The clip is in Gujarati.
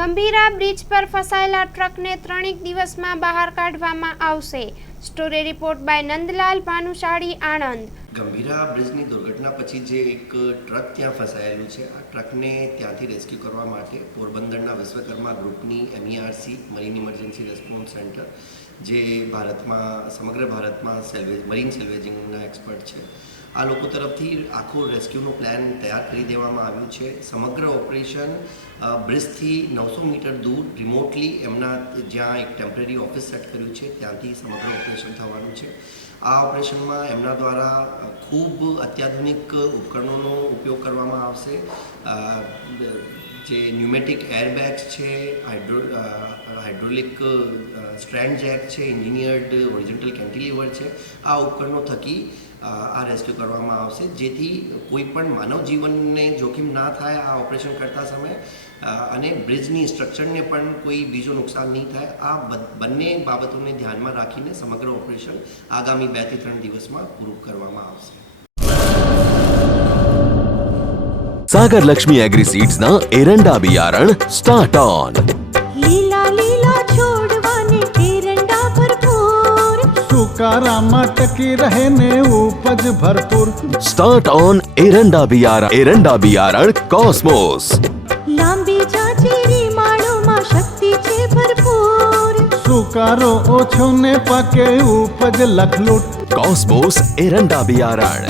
ગંભીરા બ્રિજ પર ફસાયેલા ટ્રકને 3 દિવસમાં બહાર કાઢવામાં આવશે। Story report by Nandlal Bhanushali, Anand. Gambhira બ્રિજની દુર્ઘટના પછી જે એક ટ્રક ત્યાં ફસાયેલું છે, આ ટ્રકને ત્યાંથી રેસ્ક્યુ કરવા માટે પોરબંદરના વિશ્વકર્મા ગ્રુપની MERC marine emergency response centre, જે સમગ્ર ભારતમાં મરીન સેલ્વેજિંગના એક્સપર્ટ છે, આ લોકો તરફથી આખો રેસ્ક્યુનો પ્લાન તૈયાર કરી દેવામાં આવ્યું છે। સમગ્ર ઓપરેશન બ્રિજથી 900 મીટર દૂર રિમોટલી એમના જ્યાં એક ટેમ્પરરી ઓફિસ સેટ કર્યું છે ત્યાંથી સમગ્ર ઓપરેશન થવાનું છે। આ ઓપરેશનમાં એમના દ્વારા ખૂબ અત્યાધુનિક ઉપકરણોનો ઉપયોગ કરવામાં આવશે, જે ન્યુમેટિક એરબેગ્સ છે, હાઇડ્રોલિક સ્ટ્રેન્ડ જેક છે, એન્જિનિયર્ડ હોરિઝોન્ટલ કેન્ટિલીવર છે, આ ઉપકરણો થકી આ રેસ્ક્યુ કરવામાં આવશે, જેથી કોઈ પણ માનવ જીવનને જોખમ ના થાય આ ઓપરેશન કરતા સમયે, અને બ્રિજની સ્ટ્રક્ચરને પણ કોઈ બીજું નુકસાન નહીં થાય। આ બંને બાબતોને ધ્યાનમાં રાખીને સમગ્ર ઓપરેશન આગામી 2 થી 3 દિવસમાં પૂરું કરવામાં આવશે। सागर लक्ष्मी एग्रीसीड्स ना एरंडा बियारण स्टार्ट ऑन। લીલા લીલા છોડવાને એરંડા ભરપૂર, સુકારામાં ટકી રહે ને ઉપજ ભરપૂર। स्टार्ट ऑन एरंडा बियारण कॉस्मोस। લાંબી જાચેરી માળોમાં શક્તિ છે ભરપૂર, સુકારો ઓછો ને પાકે ઉપજ લખલૂટ। कॉस्मोस एरंडा बियारण।